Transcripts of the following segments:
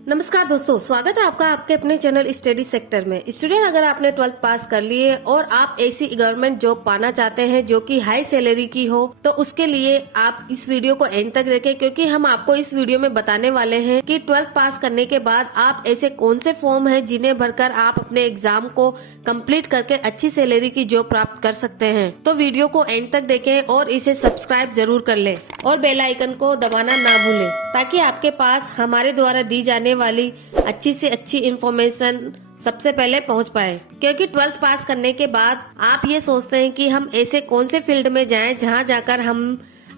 नमस्कार दोस्तों, स्वागत है आपका आपके अपने चैनल स्टडी सेक्टर में। स्टूडेंट, अगर आपने 12th पास कर लिए और आप ऐसी गवर्नमेंट जॉब पाना चाहते हैं जो कि हाई सैलरी की हो, तो उसके लिए आप इस वीडियो को एंड तक देखें, क्योंकि हम आपको इस वीडियो में बताने वाले हैं कि 12th पास करने के बाद आप ऐसे कौन से फॉर्म हैं जिन्हें भरकर आप अपने एग्जाम को कंप्लीट करके अच्छी सैलरी की जॉब प्राप्त कर सकते हैं। तो वीडियो को एंड तक देखें और इसे सब्सक्राइब जरूर कर लें और बेल आइकन को दबाना ना भूलें, ताकि आपके पास हमारे द्वारा दी जाने वाली अच्छी से अच्छी इन्फॉर्मेशन सबसे पहले पहुंच पाए। क्योंकि 12th पास करने के बाद आप ये सोचते हैं कि हम ऐसे कौन से फील्ड में जाएं जहां जाकर हम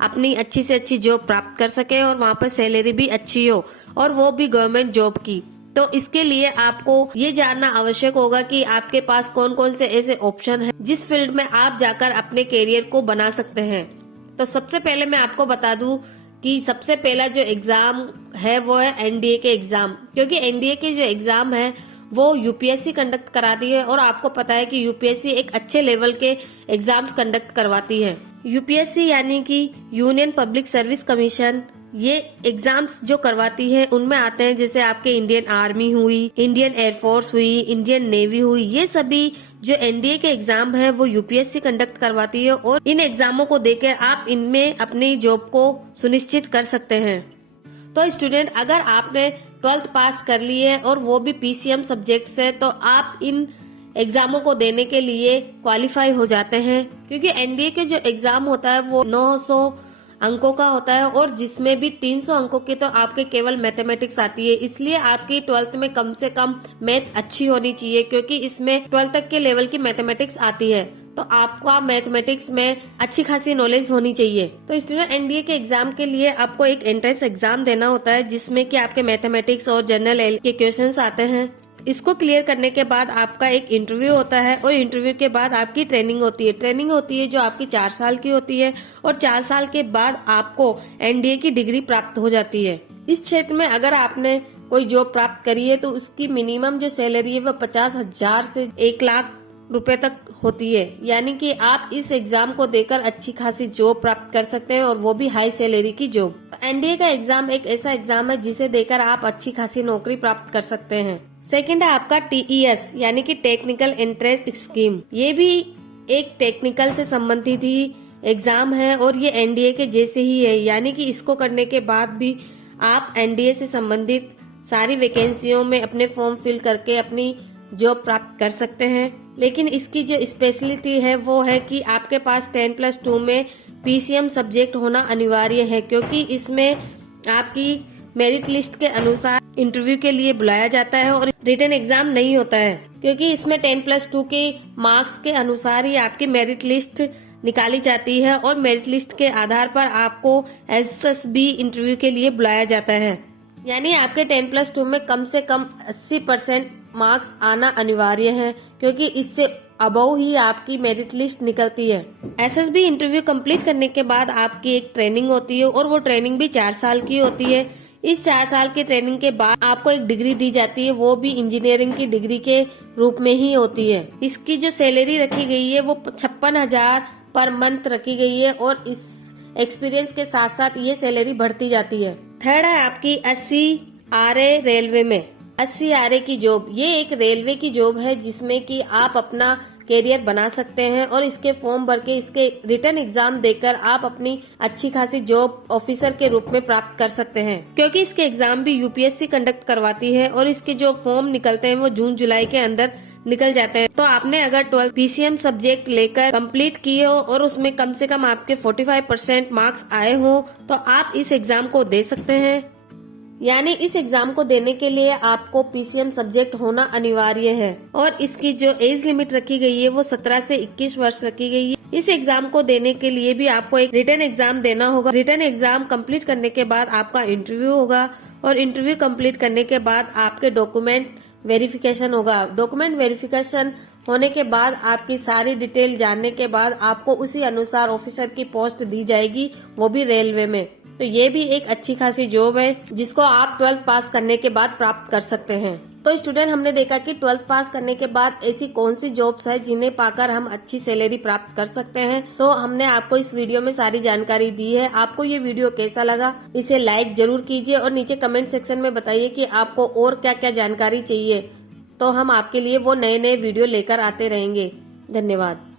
अपनी अच्छी से अच्छी जॉब प्राप्त कर सके और वहां पर सैलरी भी अच्छी हो, और वो भी गवर्नमेंट जॉब की। तो इसके लिए आपको ये जानना आवश्यक होगा कि आपके पास कौन कौन से ऐसे ऑप्शन हैं जिस फील्ड में आप जाकर अपने कैरियर को बना सकते हैं। तो सबसे पहले मैं आपको बता दूं कि सबसे पहला जो एग्जाम है वो है एनडीए के एग्जाम। क्योंकि एनडीए के जो एग्जाम है वो यूपीएससी कंडक्ट कराती है, और आपको पता है कि यूपीएससी एक अच्छे लेवल के एग्जाम्स कंडक्ट करवाती है। यूपीएससी यानी कि यूनियन पब्लिक सर्विस कमीशन, ये एग्जाम्स जो करवाती है उनमें आते हैं जैसे आपके इंडियन आर्मी हुई, इंडियन एयरफोर्स हुई, इंडियन नेवी हुई। ये सभी जो एनडीए के एग्जाम है वो यूपीएससी कंडक्ट करवाती है, और इन एग्जामों को देकर आप इनमें अपनी जॉब को सुनिश्चित कर सकते हैं। तो स्टूडेंट, अगर आपने 12th पास कर ली है और वो भी पीसीएम सब्जेक्ट से, तो आप इन एग्जामों को देने के लिए क्वालिफाई हो जाते हैं। क्योंकि एनडीए के जो एग्जाम होता है वो 900 अंकों का होता है, और जिसमें भी 300 अंकों की तो आपके केवल मैथमेटिक्स आती है। इसलिए आपकी 12th में कम से कम मैथ अच्छी होनी चाहिए, क्योंकि इसमें 12th तक के लेवल की मैथमेटिक्स आती है। तो आपका मैथमेटिक्स में अच्छी खासी नॉलेज होनी चाहिए। तो स्टूडेंट, एनडीए के एग्जाम के लिए आपको एक एंट्रेंस एग्जाम देना होता है, जिसमें कि आपके मैथमेटिक्स और जनरल के क्वेश्चंस आते हैं। इसको क्लियर करने के बाद आपका एक इंटरव्यू होता है, और इंटरव्यू के बाद आपकी ट्रेनिंग होती है जो आपकी 4 साल की होती है, और 4 साल के बाद आपको एनडीए की डिग्री प्राप्त हो जाती है। इस क्षेत्र में अगर आपने कोई जॉब प्राप्त करी है तो उसकी मिनिमम जो सैलरी है वो 50,000 से 1 लाख रुपए तक होती है। यानी कि आप इस एग्जाम को देकर अच्छी खासी जॉब प्राप्त कर सकते हैं, और वो भी हाई सैलरी की जॉब। एनडीए का एग्जाम एक ऐसा एग्जाम है जिसे देकर आप अच्छी खासी नौकरी प्राप्त कर सकते हैं। सेकंड है आपका टीईएस यानी कि टेक्निकल एंट्रेंस स्कीम। ये भी एक टेक्निकल से संबंधित ही एग्जाम है, और ये एनडीए के जैसे ही है। यानी कि इसको करने के बाद भी आप एनडीए से संबंधित सारी वैकेंसियों में अपने फॉर्म फिल करके अपनी जॉब प्राप्त कर सकते हैं। लेकिन इसकी जो स्पेशलिटी है वो है कि आपके पास 10+2 में पीसीएम सब्जेक्ट होना अनिवार्य है, क्योंकि इसमें आपकी मेरिट लिस्ट के अनुसार इंटरव्यू के लिए बुलाया जाता है और रिटन एग्जाम नहीं होता है। क्योंकि इसमें 10+2 के मार्क्स के अनुसार ही आपकी मेरिट लिस्ट निकाली जाती है, और मेरिट लिस्ट के आधार पर आपको एसएसबी इंटरव्यू के लिए बुलाया जाता है। यानी आपके 10+2 में कम से कम 80% मार्क्स आना अनिवार्य है, क्योंकि इससे अबव ही आपकी मेरिट लिस्ट निकलती है। एसएसबी इंटरव्यू कंप्लीट करने के बाद आपकी एक ट्रेनिंग होती है, और वो ट्रेनिंग भी 4 साल की होती है। इस 4 साल की ट्रेनिंग के बाद आपको एक डिग्री दी जाती है, वो भी इंजीनियरिंग की डिग्री के रूप में ही होती है। इसकी जो सैलरी रखी गई है वो 56,000 पर मंथ रखी गई है, और इस एक्सपीरियंस के साथ साथ ये सैलरी बढ़ती जाती है। थर्ड है आपकी 80 रेलवे में 80 की जॉब। ये एक रेलवे की जॉब है जिसमें कि आप अपना कैरियर बना सकते हैं, और इसके फॉर्म भर के इसके रिटन एग्जाम देकर आप अपनी अच्छी खासी जॉब ऑफिसर के रूप में प्राप्त कर सकते हैं। क्योंकि इसके एग्जाम भी यूपीएससी कंडक्ट करवाती है, और इसके जो फॉर्म निकलते हैं वो जून जुलाई के अंदर निकल जाते हैं। तो आपने अगर 12 पीसीएम सब्जेक्ट लेकर कंप्लीट किए हो और उसमें कम से कम आपके 45% मार्क्स आए हो, तो आप इस एग्जाम को दे सकते हैं। यानी इस एग्जाम को देने के लिए आपको पीसीएम सब्जेक्ट होना अनिवार्य है, और इसकी जो एज लिमिट रखी गई है वो 17 से 21 वर्ष रखी गई है। इस एग्जाम को देने के लिए भी आपको एक रिटन एग्जाम देना होगा। रिटन एग्जाम कंप्लीट करने के बाद आपका इंटरव्यू होगा, और इंटरव्यू कंप्लीट करने के बाद आपके डॉक्यूमेंट वेरिफिकेशन होगा। डॉक्यूमेंट वेरिफिकेशन होने के बाद आपकी सारी डिटेल जानने के बाद आपको उसी अनुसार ऑफिसर की पोस्ट दी जाएगी, वो भी रेलवे में। तो ये भी एक अच्छी खासी जॉब है जिसको आप 12th पास करने के बाद प्राप्त कर सकते हैं। तो स्टूडेंट, हमने देखा कि 12th पास करने के बाद ऐसी कौन सी जॉब्स है जिन्हें पाकर हम अच्छी सैलरी प्राप्त कर सकते हैं। तो हमने आपको इस वीडियो में सारी जानकारी दी है। आपको ये वीडियो कैसा लगा, इसे लाइक जरूर कीजिए और नीचे कमेंट सेक्शन में बताइए कि आपको और क्या क्या जानकारी चाहिए। तो हम आपके लिए वो नए नए वीडियो लेकर आते रहेंगे। धन्यवाद।